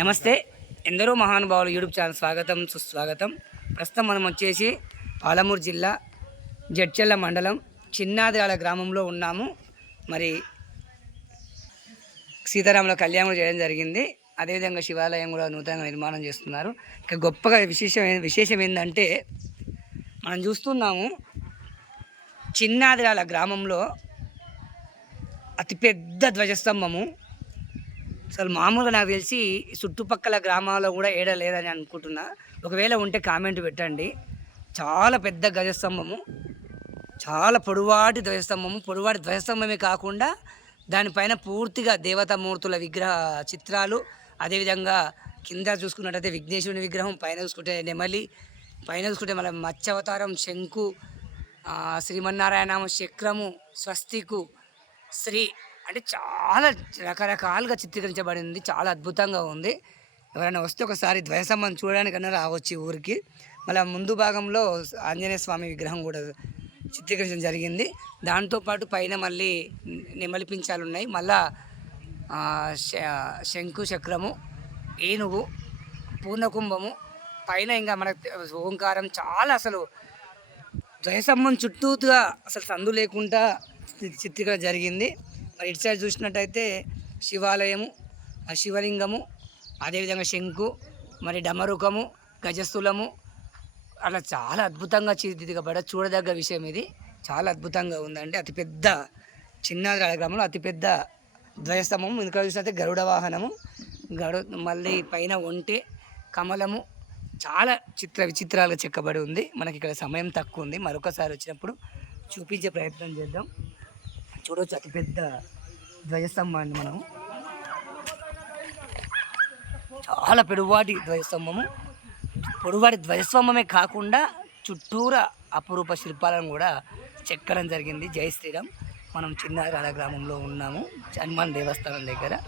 నమస్తే. ఎందరో మహానుభావులు యూట్యూబ్ ఛానల్ స్వాగతం సుస్వాగతం. ప్రస్తుతం మనం వచ్చేసి పాలమూరు జిల్లా జడ్చెల్ల మండలం చిన్నాదిరాల గ్రామంలో ఉన్నాము. మరి సీతారాముల కళ్యాణం చేయడం జరిగింది. అదేవిధంగా శివాలయం కూడా నూతనంగా నిర్మాణం చేస్తున్నారు. ఇక గొప్పగా విశేషం విశేషం ఏంటంటే మనం చూస్తున్నాము చిన్నాదిరాల గ్రామంలో అతిపెద్ద ధ్వజస్తంభము అసలు మామూలుగా నాకు తెలిసి చుట్టుపక్కల గ్రామాల్లో కూడా ఏడ లేదని అనుకుంటున్నా. ఒకవేళ ఉంటే కామెంట్ పెట్టండి. చాలా పెద్ద గజస్తంభము చాలా పొడవాటి ధ్వజస్తంభము. పొడవాటి ధ్వజస్తంభమే కాకుండా దానిపైన పూర్తిగా దేవతామూర్తుల విగ్రహ చిత్రాలు అదేవిధంగా కింద చూసుకున్నట్టయితే విఘ్నేశ్వరుని విగ్రహం పైన చూసుకుంటే నెమలి పైన చూసుకుంటే మళ్ళీ మత్స్యావతారం శంకు శ్రీమన్నారాయణ చక్రము స్వస్తికు శ్రీ అంటే చాలా రకరకాలుగా చిత్రీకరించబడింది. చాలా అద్భుతంగా ఉంది. ఎవరైనా వస్తే ఒకసారి ధ్వజస్తంభం చూడడానికన్నా రావచ్చు ఊరికి. మళ్ళీ ముందు భాగంలో ఆంజనేయ స్వామి విగ్రహం కూడా చిత్రీకరించడం జరిగింది. దాంతోపాటు పైన మళ్ళీ నెమలిపించాలు ఉన్నాయి. మళ్ళా శ- శంకు చక్రము ఏనుగు పూర్ణకుంభము పైన ఇంకా మన ఓంకారం చాలా అసలు ద్వయసమ్మం చుట్టూతుగా అసలు సందు లేకుండా చిత్రీకరణ జరిగింది. మరి ఇటు సైడ్ చూసినట్టయితే శివాలయము ఆ శివలింగము అదేవిధంగా శంకు మరి డమరుకము గజస్థూలము అలా చాలా అద్భుతంగా చిత్రీకరించబడ చూడదగ్గ విషయం ఇది. చాలా అద్భుతంగా ఉందండి. అతిపెద్ద చిన్న గ్రామంలో అతిపెద్ద ద్వయస్తంభం ఇంకా చూసినట్టే గరుడ వాహనము గరు మళ్ళీ పైన ఒంటె కమలము చాలా చిత్ర విచిత్రాలుగా చెక్కబడి ఉంది. మనకి ఇక్కడ సమయం తక్కువ ఉంది. మరొకసారి వచ్చినప్పుడు చూపించే ప్రయత్నం చేద్దాం. చూడవచ్చు అతిపెద్ద ధ్వజస్తంభాన్ని మనము చాలా పెడువాటి ధ్వజస్తంభము పొడువాటి ధ్వజస్తంభమే కాకుండా చుట్టూరా అపురూప శిల్పాలను కూడా చెక్కడం జరిగింది. జై శ్రీరామ్. మనం చిన్నారాల గ్రామంలో ఉన్నాము. హనుమాన్ దేవస్థానం దగ్గర.